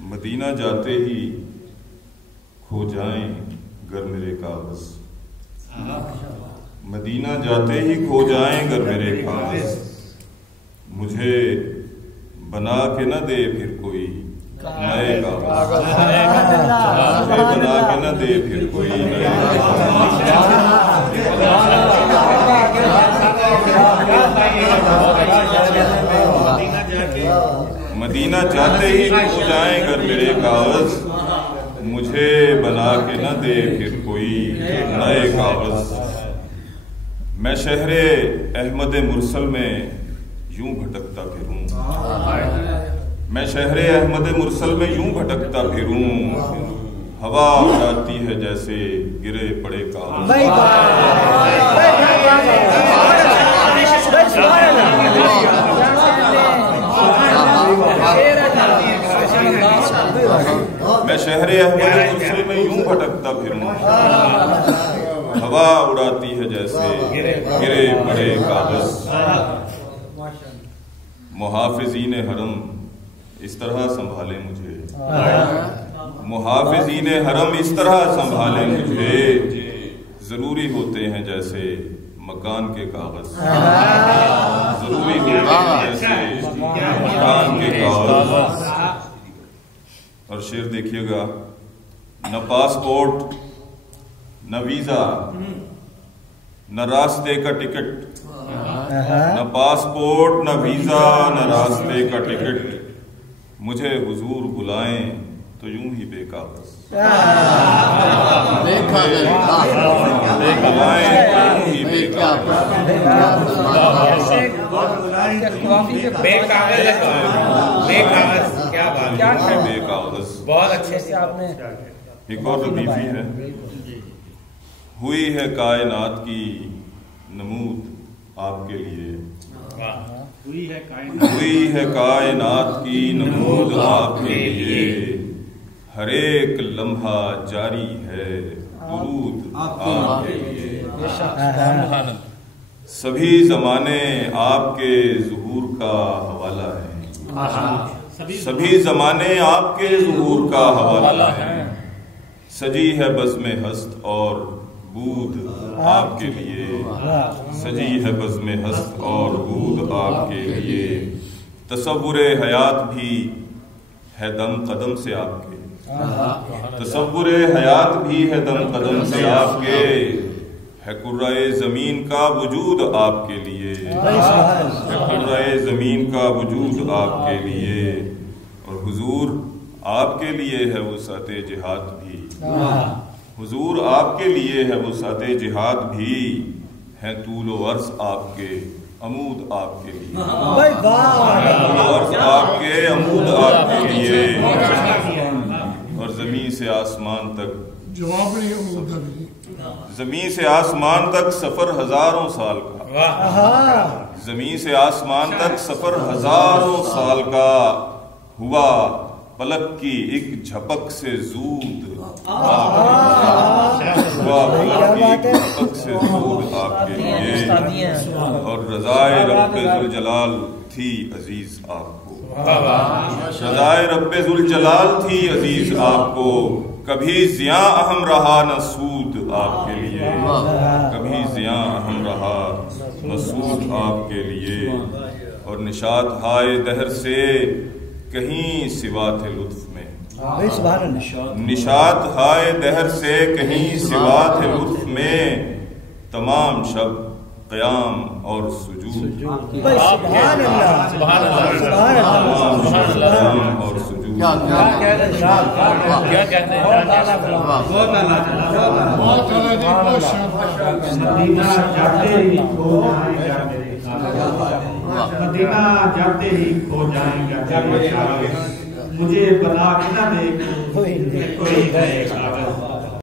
مدینہ جاتے ہی کھو جائیں گر میرے کاغذ، مدینہ جاتے ہی کھو جائیں گر میرے کاغذ، مجھے بنا کے نہ دے پھر کوئی نئے کاغذ، مجھے بنا کے نہ دے پھر کوئی نئے مدینہ جاتے ہی کھو جائیں گر میرے کاغذ، مجھے بنا کے نہ دے پھر کوئی نئے کاغذ۔ میں شہر احمد مرسل میں یوں بھٹکتا پھروں، میں شہر احمد مرسل میں یوں بھٹکتا پھروں، ہوا اڑاتی ہے جیسے گرے پڑے کاغذ۔ میں شہر احمد مرسل میں یوں بھٹکتا پھروں، ہوا اڑاتی ہے جیسے گرے پڑے کاغذ۔ محافظین حرم اس طرح سنبھالے مجھے، محافظین حرم اس طرح سنبھالے مجھے، ضروری ہوتے ہیں جیسے مکان کے کاغذ، ضروری ہوتے ہیں جیسے مکان کے کاغذ۔ اور شعر دیکھیے گا، نہ پاسپورٹ نہ ویزا نہ راستے کا ٹکٹ، نہ پاسپورٹ نہ ویزا نہ راستے کا ٹکٹ، مجھے حضور بلائیں تو یوں ہی بے کاغذ، بہت اچھے سے آپ نے۔ ایک اور لطیفی ہے، ہوئی ہے کائنات کی نمود آپ کے لیے، ہوئی ہے کائنات کی نمود آپ کے لیے، ہر ایک لمحہ جاری ہے درود آپ کے لیے، سبھی زمانے آپ کے ظہور کا حوالہ ہے، سبھی زمانے آپ کے ظہور کا حوالہ ہے، سجی ہے بزم ہست اور بود آپ کے لیے، سجی ہے بزم ہست اور بود آپ کے لیے، تصور حیات بھی ہے دم قدم سے آپ کے، تصور حیات بھی ہے دم قدم سے آپ کے، ہے کرۂ زمین کا وجود آپ کے لیے، ہے کرۂ زمین کا وجود آپ کے لیے، اور حضور آپ کے لیے ہے وسعت جہاد بھی، حضور آپ کے لیے ہے وسعت جہاد بھی، ہے طول و عرض آپ کے عمود آپ کے لیے، طول و عرض آپ کے عمود آپ کے لیے، اور زمین سے آسمان تک، زمین سے آسمان تک سفر ہزاروں سال کا، زمین سے آسمان تک سفر ہزاروں سال کا، ہوا پلک کی ایک جھپک سے زود آپ کے لیے، اور رضائے رب ذوالجلال تھی عزیز آپ کو، رضائے رب ذوالجلال تھی عزیز آپ کو، کبھی زیاں اہم رہا نہ سود آپ کے لیے، کبھی زیاں اہم رہا نہ سود آپ کے لیے، اور نشاط ہائے دہر سے کہیں سوا تھے لطف میں، نشاط ہائے دہر سے کہیں سوا تھے لطف میں، تمام شب قیام اور سجود سبحان اللہ، سبحان اللہ، سبحان اللہ، اور سجود، کیا کہتے ہیں، مدینہ جاتے ہی کھو جائیں گے، مجھے بنا کے نہ دے کوئی نئے کاغذ۔